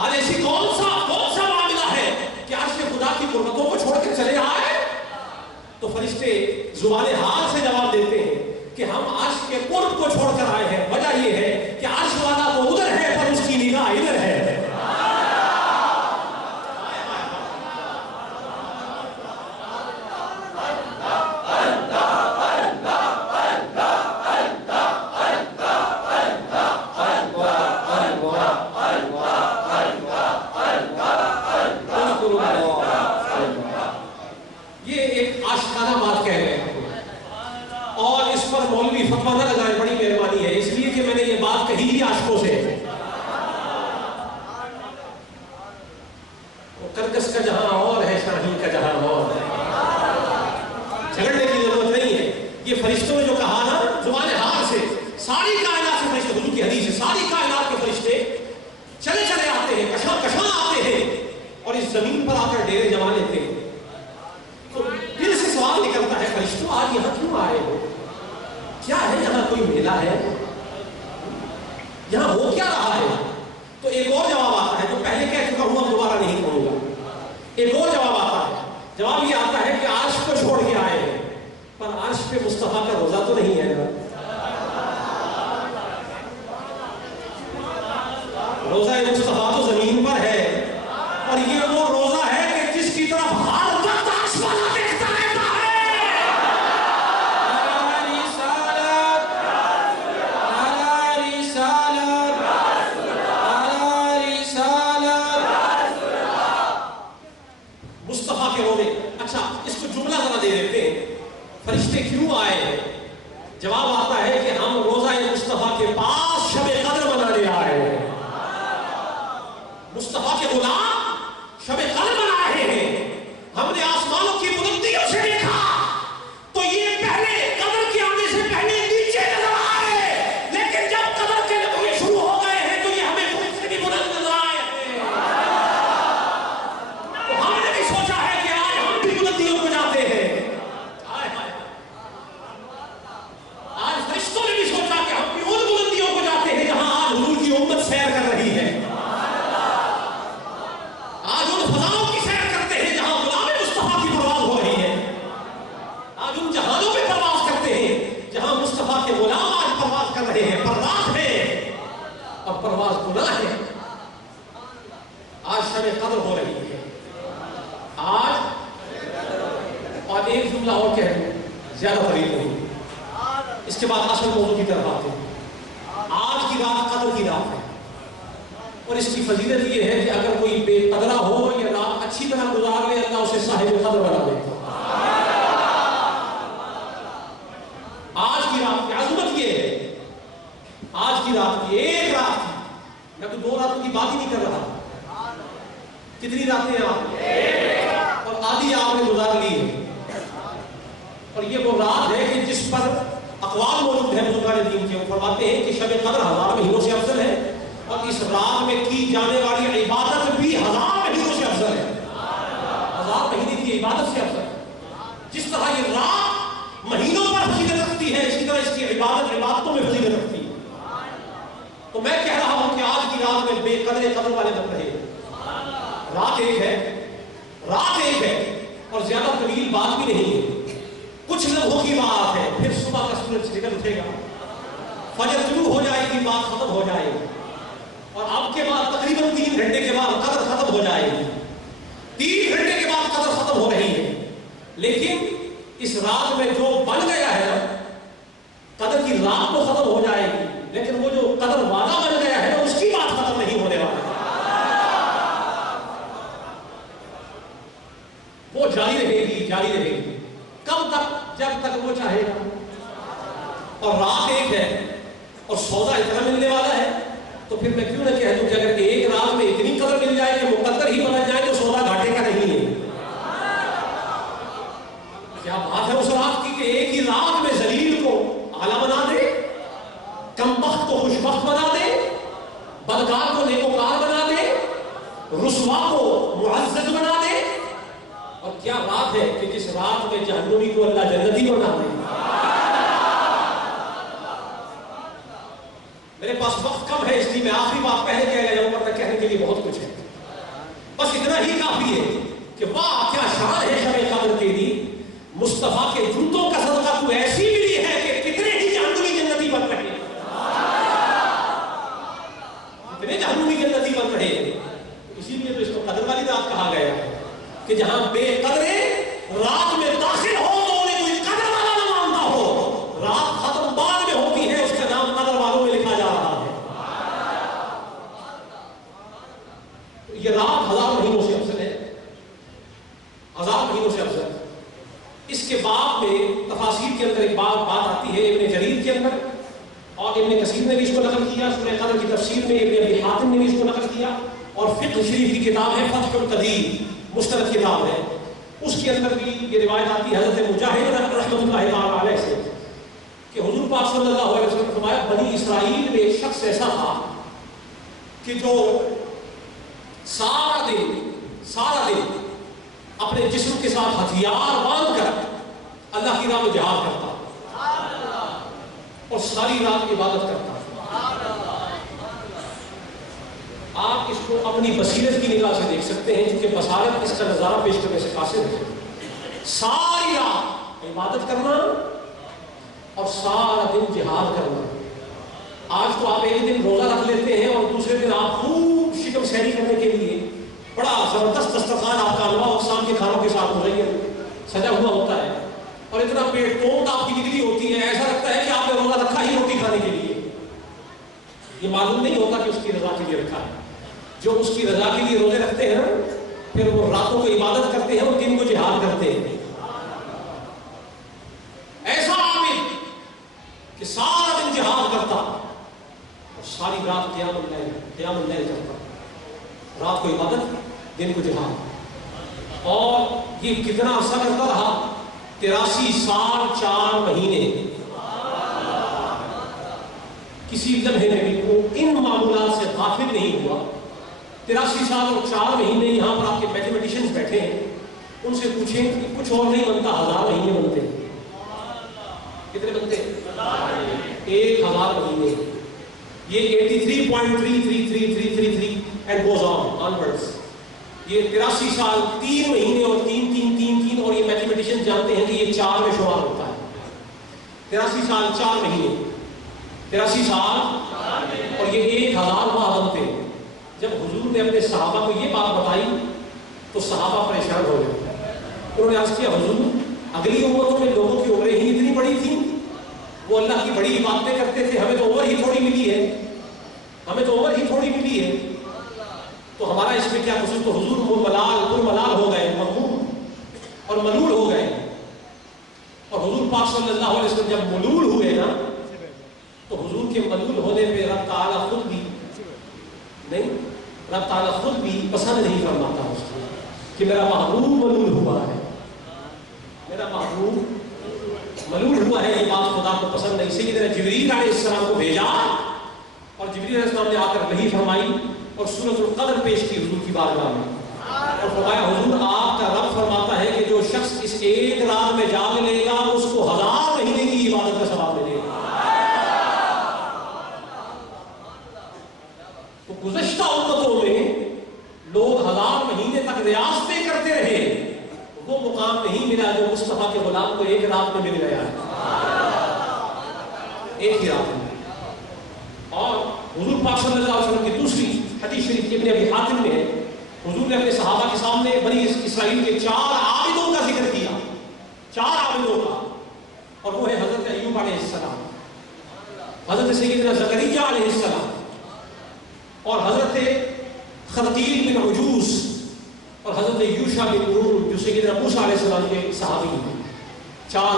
آج ایسی کون سا معاملہ ہے کہ عرش خدا کی قربتوں کو چھوڑ کے چلے آئے؟ تو فرشتے زبان حال سے جواب دیتے ہیں کہ ہم عرش کے قرب کو چھوڑ کر آئے ہیں. وجہ یہ ہے کہ عرش والا تو ادھر ہے پر اس کی نگاہ ادھر ہے. فتویٰ نہ لگائیں، بڑی مہربانی ہے، اس لیے کہ میں نے یہ بات کہی ہی عاشقوں سے. کرکس کا جہاں اور ہے، شاہین کا جہاں اور ہے. جھگڑنے کی ضرورت نہیں ہے. یہ فرشتوں نے جو کہا نا زبان حال سے، ساری کائنات سے فرشتے، حضور کی حدیث ہے، ساری کائنات کے فرشتے چلے چلے آتے ہیں، کشاں کشاں آتے ہیں اور اس زمین پر آ کر ڈیرے جما لیتے ہیں. تو پھر سے سوال نکلتا ہے، فرشتوں آج یہاں کیوں آئے ہو؟ کیا ہے یہاں؟ کوئی میلہ ہے؟ یہاں ہو کیا رہا ہے؟ تو ایک اور جواب آتا ہے، جو پہلے کہہ چکا ہوں اب دوبارہ نہیں کہوں گا. ایک اور جواب آتا ہے. جواب یہ آتا ہے کہ عرش کو چھوڑ کے آئے ہیں، پر عرش پہ مصطفیٰ کا روزہ تو نہیں ہے نا. روزہ مصطفیٰ تو زمین پر ہے، اور یہ وہ روزہ ہے کہ جس کی طرف ہر وقت عرش والا دیکھتا رہتا ہے. اچھا اس کو جملہ ذرا دے دیتے ہیں، فرشتے کیوں آئے ہیں؟ جواب آتا ہے کہ ہم روزہ مصطفیٰ کے پاس شب قدر منانے آئے ہیں. مصطفیٰ کے غلام شب قدر منا رہے ہیں. ہم نے آسمانوں کی بلندیوں سے دیکھا تو یہ پہلے قدر کے آنے سے پہلے نیچے نظر آئے، لیکن جب قدر کے لمحے شروع ہو گئے ہیں تو یہ ہمیں خود سے بھی بلند نظر آئے ہیں. تو ہم نے بھی سوچا ہے کہ آج ہم بھی بلندیوں کو جاتے ہیں. آج فرشتوں نے بھی سوچا کہ ہم بھی ان بلندیوں کو جاتے ہیں جہاں آج حضور کی امت سیر کر رہی ہے. آج ان فضاؤں کی سیر کرتے ہیں جہاں غلام مصطفیٰ کی پرواز ہو رہی ہے. آج ان جہازوں میں پرواز کرتے ہیں جہاں مصطفیٰ کے غلام آج پرواز کر رہے ہیں. پرواز ہے اور پرواز گناہ ہے. آج شب قدر ہو رہی ہے. آج اور ایک جملہ اور کہہ دوں، زیادہ طویل نہیں، اس کے بعد اصل موضوع کی طرف آتے ہیں. آج کی رات قدر کی رات ہے، اور اس کی فضیلت یہ ہے کہ اگر کوئی بے قدرہ ہو یہ رات اچھی طرح گزار لے، اللہ اسے صاحب قدر بنا دے. آج کی رات کی عظمت یہ ہے، آج کی رات کی ایک رات کی، میں تو 2 راتوں کی بات ہی نہیں کر رہا. کتنی راتیں ہیں آپ؟ اور آدھی آپ نے گزار لی ہے. اور یہ وہ رات ہے کہ جس پر اقوال موجود ہیں بزرگان دین کے. وہ فرماتے ہیں کہ شب قدر 1000 مہینوں سے افضل ہے، اور اس رات میں کی جانے والی عبادت بھی 1000 مہینوں سے افضل ہے. 1000 مہینے کی عبادت سے افضل ہے. جس طرح یہ رات مہینوں پر فضیلت رکھتی ہے، اسی طرح اس کی عبادت عبادتوں میں فضیلت رکھتی ہے. تو میں کہہ رہا ہوں کہ آج کی رات میں بے قدر قدر والے بن رہے ہیں. رات ایک ہے، رات ایک ہے، اور زیادہ طویل بات بھی نہیں ہے. کچھ لمحوں کی بات ہے، پھر صبح کا سورج نکل اٹھے گا، فجر طلوع ہو جائے گی، بات ختم ہو جائے گی. اور اب کے بعد تقریباً 3 گھنٹے کے بعد قدر ختم ہو جائے گی. 3 گھنٹے کے بعد قدر ختم ہو رہی ہے. لیکن اس رات میں جو بن گیا ہے نا، قدر کی رات تو ختم ہو جائے گی، لیکن وہ جو قدر وعدہ بن گیا ہے نا، اس کی بات ختم نہیں ہونے والی. وہ جاری رہے گی، جاری رہے گی. کب تک؟ جب تک وہ چاہے گا. اور رات ایک ہے اور سودا اتنا ملنے والا ہے، تو پھر میں کیوں نہ کہہ دوں کہ اگر ایک رات میں اتنی قدر مل جائے کہ مقدر ہی بدل جائے تو سودا گھاٹے کا نہیں ہے. کیا بات ہے اس رات کی کہ ایک ہی رات میں ذلیل کو اعلیٰ بنا دے، کمبخت کو خوشبخت بنا دے، بدکار کو نیکوکار بنا دے، رسوا کو معزز بنا دے. اور کیا رات ہے کہ جس رات میں جہنمی کو اللہ جنتی بنا دے. میرے پاس وقت کم ہے، اس لیے میں آخری بات پہلے کہہ گیا ہوں، ورنہ کہنے کے لیے بہت کچھ کچھ ہے. بس اتنا ہی کافی ہے کہ واہ کیا شان ہے شب قدر تیری، مصطفیٰ کے جوتوں کا صدقہ تو ایسی ملی ہے کہ کتنے ہی جہنمی جنتی بن رہے، کتنے جہنمی جنتی بن رہے. اسی لیے تو اس کو قدر والی رات کہا گیا ہے کہ جہاں بے قدرے رات میں داخل ہو تو انہیں کوئی قدر والا نہ مانتا ہو. رات ختم بعد میں ہوتی ہے، اس کا نام قدر والوں میں لکھا جا رہا ہے. یہ رات 1000 مہینوں سے افضل ہے، 1000 مہینوں سے افضل. اس کے بعد میں تفاسیر کے اندر ایک بات آتی ہے ابن جریر کے اندر، اور ابن کثیر نے بھی اس کو نقل کیا، سورہ قدر کی تفسیر میں ابن ابی حاتم نے بھی اس کو نقل کیا، اور فقہ شریف کی کتاب ہے فتح القدیر، مستند کتاب ہے، اس کے اندر بھی یہ روایت آتی ہے حضرت مجاہد رحمۃ اللہ تعالی علیہ سے کہ حضور پاک صلی اللہ علیہ وسلم نے فرمایا بنی اسرائیل میں ایک شخص ایسا تھا کہ جو سارا دن اپنے جسم کے ساتھ ہتھیار باندھ کر اللہ کی راہ میں جہاد کرتا اور ساری رات عبادت کرتا. آپ اس کو اپنی بصیرت کی نگاہ سے دیکھ سکتے ہیں، کیونکہ بصارت اس کا نظارہ پیش کرنے سے قاصر ہے. ساری رات عبادت کرنا اور سارا دن جہاد کرنا. آج تو آپ ایک دن روزہ رکھ لیتے ہیں اور دوسرے دن آپ خوب شکم سیری کرنے کے لیے بڑا زبردست دسترخوان آپ کا انواع اقسام کے کھانوں کے ساتھ سجا ہوا ہوتا ہے، اور اتنا پیٹ توند آپ کی نکلی ہوتی ہے، ایسا لگتا ہے کہ آپ نے روزہ رکھا ہی روٹی کھانے کے لیے. یہ معلوم نہیں ہوتا کہ اس کی رضا کے لیے رکھا ہے. جو اس کی رضا کے لیے روزے رکھتے ہیں پھر وہ راتوں کو عبادت کرتے ہیں اور دن کو جہاد کرتے ہیں. ایسا عابد کہ سارا دن جہاد کرتا اور ساری رات قیام اللیل کرتا. رات کو عبادت، دن کو جہاد. اور یہ کتنا عرصہ کرتا رہا؟ 83 سال 4 مہینے. کسی لمحے میں بھی وہ ان معمولات سے غافل نہیں ہوا. 83 سال اور 4 مہینے یہاں پر آپ کے میتھمیٹیشنز بیٹھے ہیں، ان سے پوچھیں کہ کچھ اور نہیں بنتا، 1000 مہینے بنتے ہیں. کتنے بنتے ہیں؟ 1000 مہینے. یہ 83.33333 and goes on onwards. یہ 83 سال 3 مہینے اور 3 اور یہ میتھمیٹیشن جانتے ہیں کہ یہ 4 میں شمار ہوتا ہے. 83 سال 4 مہینے، 83 سال اور یہ 1000 ماہ بنتے ہیں. جب حضور نے اپنے صحابہ کو یہ بات بتائی تو صحابہ پریشان ہو گئے. انہوں نے عرض کیا حضور اگلی امتوں میں لوگوں کی عمریں ہی اتنی بڑی تھیں، وہ اللہ کی بڑی باتیں کرتے تھے، ہمیں تو عمر ہی تھوڑی ملی ہے، تو ہمارا اس میں کیا قصور؟ تو حضور ملال ہو گئے، مرحوم اور ملول ہو گئے. اور حضور پاک صلی اللہ علیہ وسلم جب ملول ہوئے نا تو حضور کے ملول ہونے پہ رب تعالیٰ خود بھی پسند نہیں فرماتا اس کو کہ میرا محبوب ملول ہوا ہے. میرا محبوب ملول ہوا ہے، یہ بات خدا کو پسند نہیں. سیدنا جبریل علیہ السلام کو بھیجا اور جبریل علیہ السلام نے آ کر وحی فرمائی اور سورۃ القدر پیش کی حضور کی بارگاہ میں اور فرمایا حضور آپ کا رب فرماتا ہے کہ جو شخص اس ایک رات میں جاگ لے گا اس کو 1000 مہینے کی عبادت کا ثواب ملے گا. تو گزشتہ امتوں میں لوگ 1000 مہینے تک ریاستیں کرتے رہے، وہ مقام نہیں ملا جو مصطفیٰ کے غلام کو ایک رات میں مل گیا ہے، ایک ہی رات میں. اور حضور پاک صلی اللہ علیہ وسلم کی دوسری حدیث شریف ابن ابی حاتم میں ہے، حضور نے اپنے صحابہ کے سامنے بنی اسرائیل کے 4 عابدوں کا ذکر کیا، 4 عابدوں کا، اور وہ ہے حضرت ایوب علیہ السلام، حضرت سیدنا زکریا علیہ السلام، اور حضرت خلقیل بن عجوز، اور حضرت یوشع بن نون جو سیدنا موسیٰ علیہ السلام کے صحابی ہیں. 4